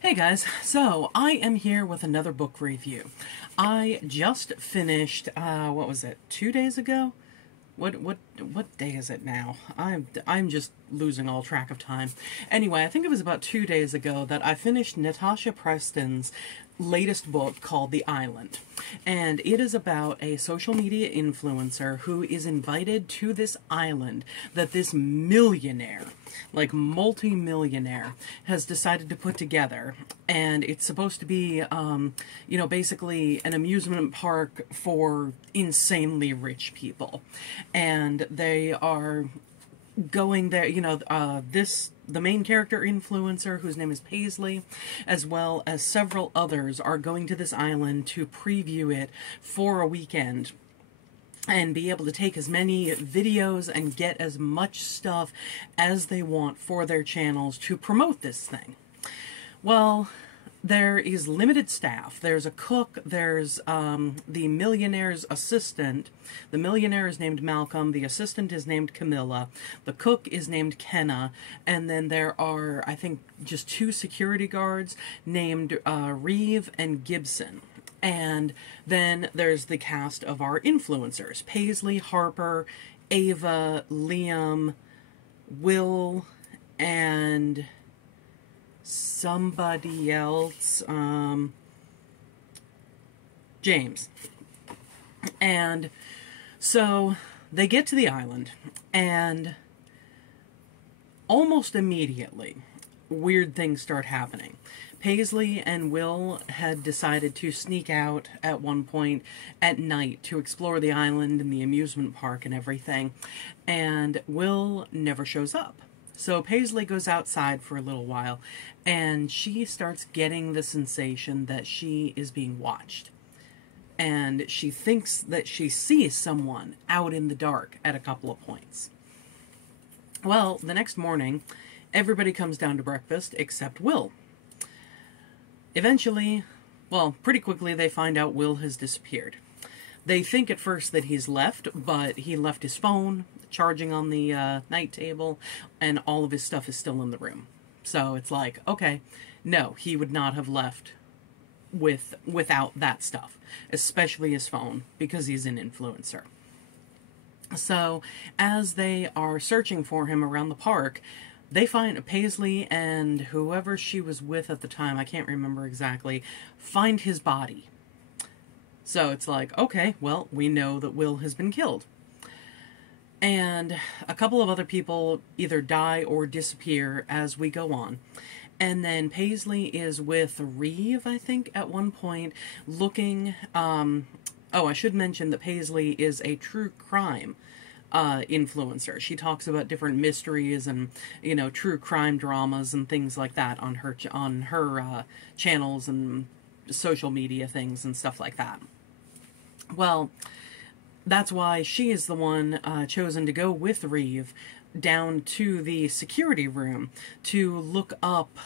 Hey guys, so I am here with another book review. I just finished, what was it, 2 days ago? What day is it now? I'm just losing all track of time. Anyway, I think it was about 2 days ago that I finished Natasha Preston's latest book called The Island. And it is about a social media influencer who is invited to this island that this millionaire, like multi-millionaire, has decided to put together. And it's supposed to be, basically an amusement park for insanely rich people. And they are going there, the main character influencer, whose name is Paisley, as well as several others, are going to this island to preview it for a weekend and be able to take as many videos and get as much stuff as they want for their channels to promote this thing. Well, there is limited staff. There's a cook, there's the millionaire's assistant. The millionaire is named Malcolm, the assistant is named Camilla, the cook is named Kenna, and then there are, I think, just 2 security guards named Reeve and Gibson. And then there's the cast of our influencers: Paisley, Harper, Ava, Liam, Will, and somebody else, James. And so they get to the island, and almost immediately weird things start happening. Paisley and Will had decided to sneak out at one point at night to explore the island and the amusement park and everything, and Will never shows up. So Paisley goes outside for a little while, and she starts getting the sensation that she is being watched. And she thinks that she sees someone out in the dark at a couple of points. Well, the next morning, everybody comes down to breakfast except Will. Eventually, well, pretty quickly, they find out Will has disappeared. They think at first that he's left, but he left his phone charging on the night table, and all of his stuff is still in the room. So it's like, okay, no, he would not have left without that stuff, especially his phone, because he's an influencer. So as they are searching for him around the park, they find Paisley and whoever she was with at the time, I can't remember exactly, find his body. So it's like, okay, well, we know that Will has been killed. And a couple of other people either die or disappear as we go on. And then Paisley is with Reeve, I think, at one point, looking... oh, I should mention that Paisley is a true crime influencer. She talks about different mysteries and, true crime dramas and things like that on her channels and social media things and stuff like that. Well, that's why she is the one chosen to go with Reeve down to the security room to look up,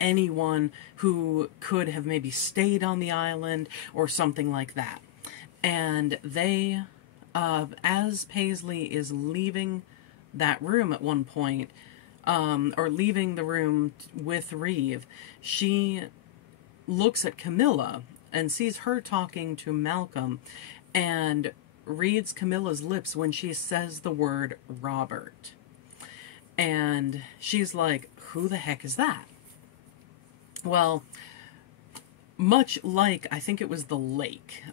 anyone who could have maybe stayed on the island or something like that. And they, as Paisley is leaving that room at one point, or leaving the room with Reeve, she looks at Camilla and sees her talking to Malcolm, and reads Camilla's lips when she says the word Robert. And she's like, who the heck is that? Well, much like, I think it was the lake,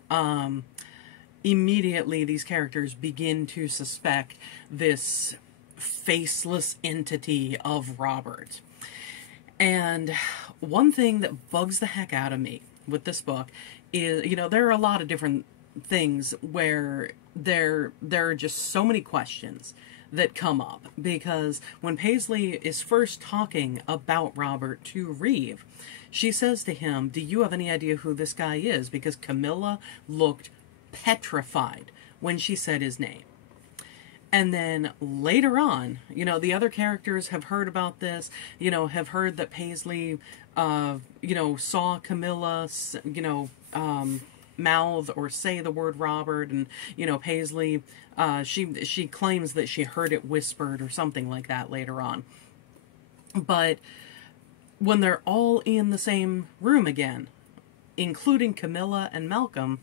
immediately these characters begin to suspect this faceless entity of Robert. And one thing that bugs the heck out of me with this book is, there are a lot of different things where there are just so many questions that come up, because when Paisley is first talking about Robert to Reeve, she says to him, do you have any idea who this guy is? Because Camilla looked petrified when she said his name. And then later on, the other characters have heard about this, have heard that Paisley, saw Camilla, mouth or say the word Robert, and Paisley, she claims that she heard it whispered or something like that later on. But when they're all in the same room again, including Camilla and Malcolm,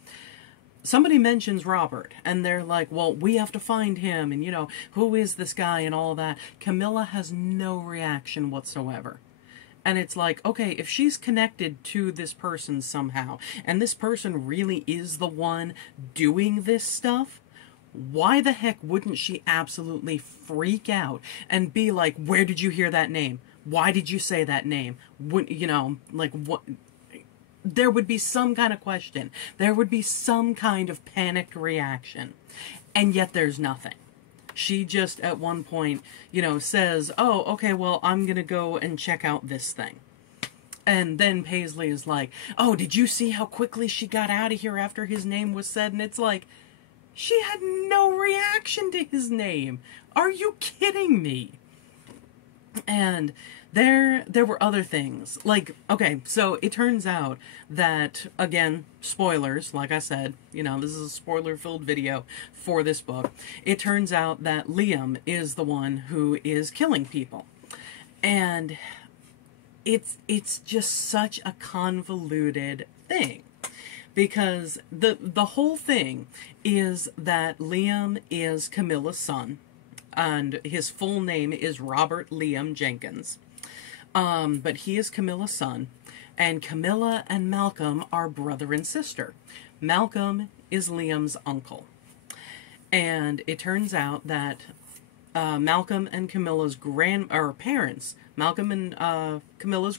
somebody mentions Robert, and they're like, well, we have to find him, and, you know, who is this guy, and all that. Camilla has no reaction whatsoever. And it's like, okay, if she's connected to this person somehow, and this person really is the one doing this stuff, why the heck wouldn't she absolutely freak out and be like, where did you hear that name? Why did you say that name? You know, like, what? There would be some kind of question. There would be some kind of panicked reaction. And yet there's nothing. She just, at one point, you know, says, oh, okay, well, I'm going to go and check out this thing. And then Paisley is like, oh, did you see how quickly she got out of here after his name was said? And it's like, she had no reaction to his name. Are you kidding me? And there were other things. Like, okay, so it turns out that, again, spoilers, like I said, you know, this is a spoiler-filled video for this book. It turns out that Liam is the one who is killing people. And it's just such a convoluted thing. Because the whole thing is that Liam is Camilla's son, and his full name is Robert Liam Jenkins. But he is Camilla's son, and Camilla and Malcolm are brother and sister. Malcolm is Liam's uncle. And it turns out that Malcolm and Camilla's parents, Malcolm and Camilla's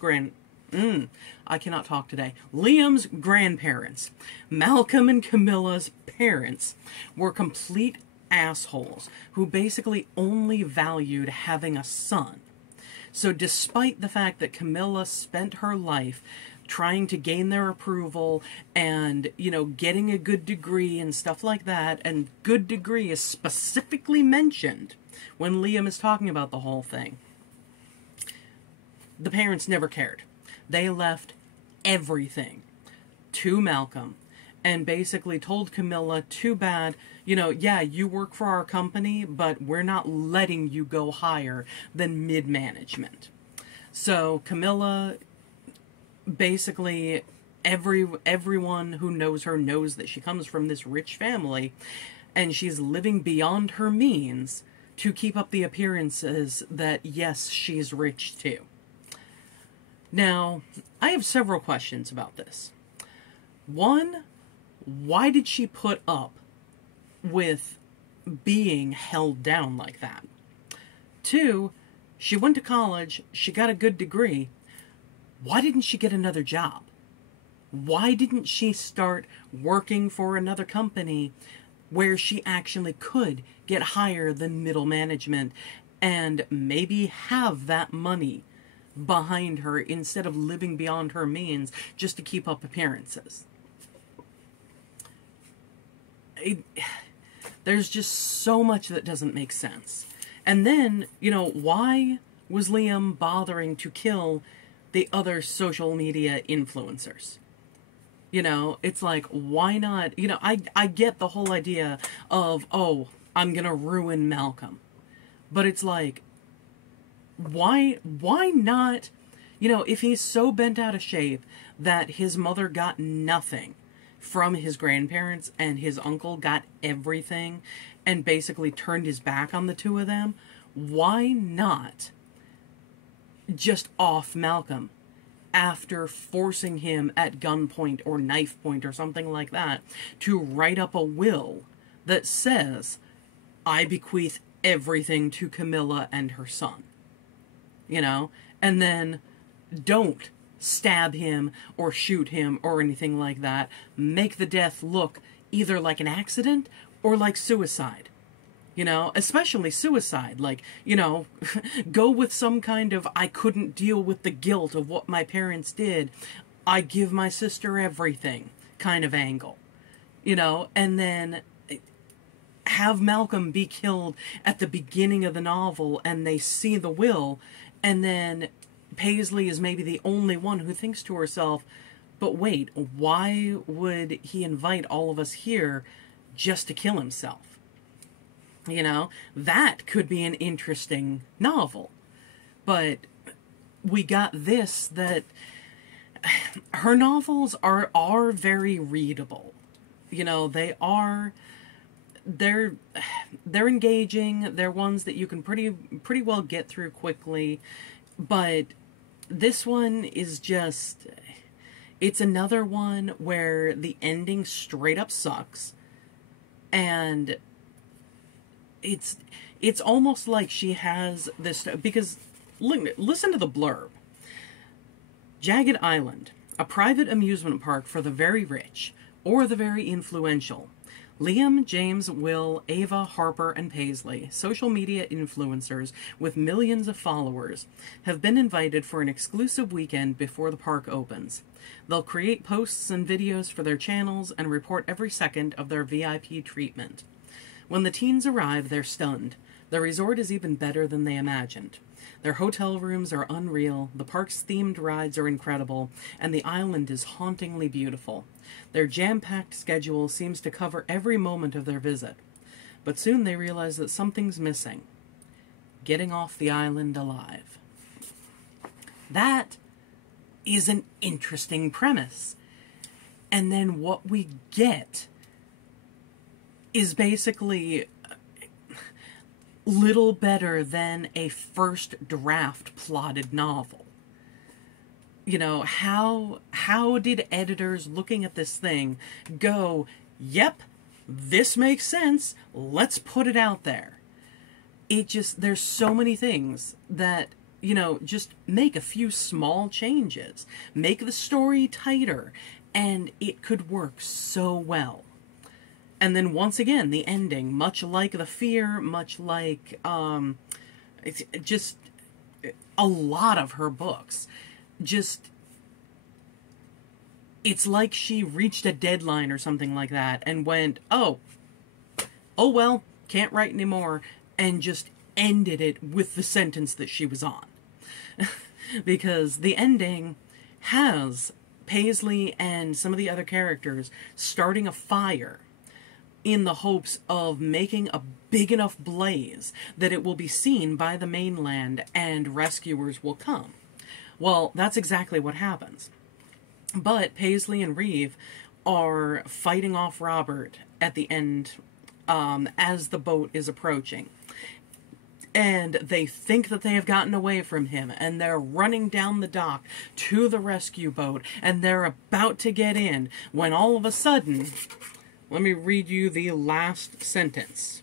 I cannot talk today. Liam's grandparents, Malcolm and Camilla's parents, were complete assholes who basically only valued having a son. So despite the fact that Camilla spent her life trying to gain their approval and, you know, getting a good degree and stuff like that, and good degree is specifically mentioned when Liam is talking about the whole thing, the parents never cared. They left everything to Malcolm and basically told Camilla, too bad, you know, yeah, you work for our company, but we're not letting you go higher than mid-management. So Camilla, basically, everyone who knows her knows that she comes from this rich family, and she's living beyond her means to keep up the appearances that, yes, she's rich too. Now, I have several questions about this. One, why did she put up with being held down like that? Two, she went to college, she got a good degree. Why didn't she get another job? Why didn't she start working for another company where she actually could get higher than middle management and maybe have that money behind her instead of living beyond her means just to keep up appearances? There's just so much that doesn't make sense. And then, you know, why was Liam bothering to kill the other social media influencers? You know, it's like, why not? You know, I get the whole idea of, oh, I'm gonna ruin Malcolm. But it's like, why not? You know, if he's so bent out of shape that his mother got nothing from his grandparents and his uncle got everything and basically turned his back on the two of them, why not just off Malcolm after forcing him at gunpoint or knife point or something like that to write up a will that says, I bequeath everything to Camilla and her son? You know, and then don't stab him or shoot him or anything like that. Make the death look either like an accident or like suicide. You know, especially suicide. Like, you know, go with some kind of, I couldn't deal with the guilt of what my parents did, I give my sister everything kind of angle. You know, and then have Malcolm be killed at the beginning of the novel and they see the will, and then Paisley is maybe the only one who thinks to herself, but wait, why would he invite all of us here just to kill himself? You know, that could be an interesting novel. But we got this, that her novels are very readable. You know, they're engaging. They're ones that you can pretty well get through quickly. But this one is just, it's another one where the ending straight up sucks. And it's almost like she has this, because listen to the blurb. Jagged Island, a private amusement park for the very rich or the very influential. Liam, James, Will, Ava, Harper, and Paisley, social media influencers with millions of followers, have been invited for an exclusive weekend before the park opens. They'll create posts and videos for their channels and report every second of their VIP treatment. When the teens arrive, they're stunned. The resort is even better than they imagined. Their hotel rooms are unreal, the park's themed rides are incredible, and the island is hauntingly beautiful. Their jam-packed schedule seems to cover every moment of their visit. But soon they realize that something's missing. Getting off the island alive. That is an interesting premise. And then what we get is basically little better than a first draft plotted novel. You know, how did editors looking at this thing go, yep, this makes sense, let's put it out there? It just, there's so many things that, you know, just make a few small changes, make the story tighter, and it could work so well. And then once again, the ending, much like The Fear, much like it's just a lot of her books, just, it's like she reached a deadline or something like that and went, oh well, can't write anymore, and just ended it with the sentence that she was on. Because the ending has Paisley and some of the other characters starting a fire in the hopes of making a big enough blaze that it will be seen by the mainland and rescuers will come. Well, that's exactly what happens. But Paisley and Reeve are fighting off Robert at the end as the boat is approaching. And they think that they have gotten away from him, and they're running down the dock to the rescue boat, and they're about to get in, when all of a sudden, let me read you the last sentence.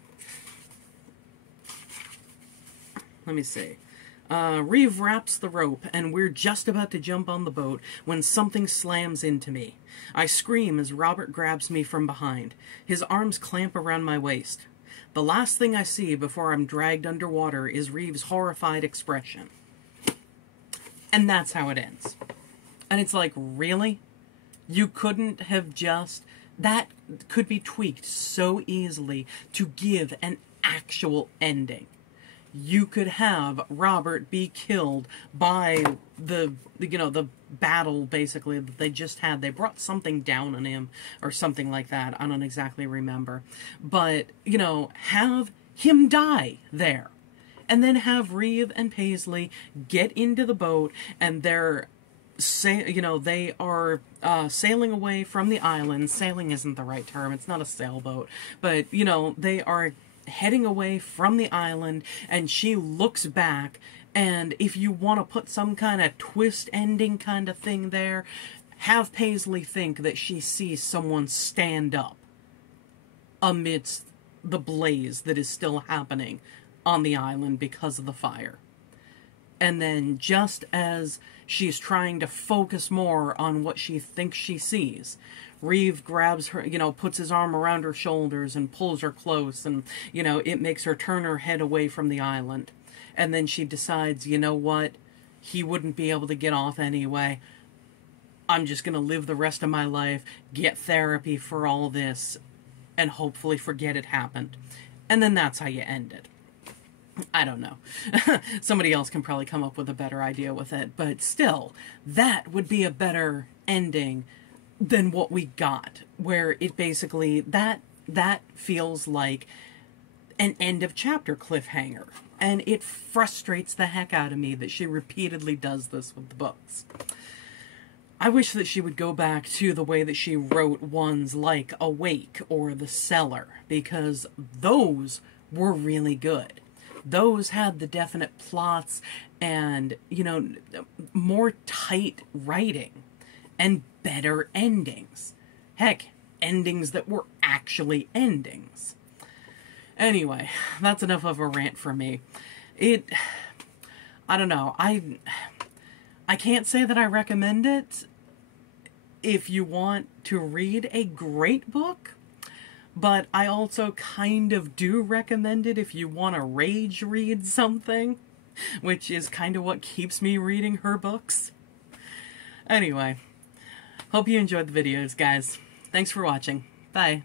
Let me see. Reeve wraps the rope, and we're just about to jump on the boat when something slams into me. I scream as Robert grabs me from behind. His arms clamp around my waist. The last thing I see before I'm dragged underwater is Reeve's horrified expression. And that's how it ends. And it's like, really? You couldn't have just... That could be tweaked so easily to give an actual ending. You could have Robert be killed by the battle, basically, that they just had. They brought something down on him or something like that. I don't exactly remember. But, you know, have him die there. And then have Reeve and Paisley get into the boat, and they're, they are sailing away from the island. Sailing isn't the right term. It's not a sailboat. But, you know, they are heading away from the island, and she looks back, and if you want to put some kind of twist ending kind of thing there, have Paisley think that she sees someone stand up amidst the blaze that is still happening on the island because of the fire. And then just as she's trying to focus more on what she thinks she sees, Reeve grabs her, puts his arm around her shoulders and pulls her close, and, it makes her turn her head away from the island. And then she decides, you know what? He wouldn't be able to get off anyway. I'm just going to live the rest of my life, get therapy for all this, and hopefully forget it happened. And then that's how you end it. I don't know. Somebody else can probably come up with a better idea with it, but still, that would be a better ending than what we got, where it basically, that feels like an end of chapter cliffhanger. And it frustrates the heck out of me that she repeatedly does this with the books. I wish that she would go back to the way that she wrote ones like Awake or The Cellar, because those were really good. Those had the definite plots and, you know, more tight writing and better endings. Heck, endings that were actually endings. Anyway, that's enough of a rant from me. I don't know, I can't say that I recommend it if you want to read a great book, but I also kind of do recommend it if you want to rage read something, which is kind of what keeps me reading her books. Anyway, hope you enjoyed the videos, guys. Thanks for watching. Bye.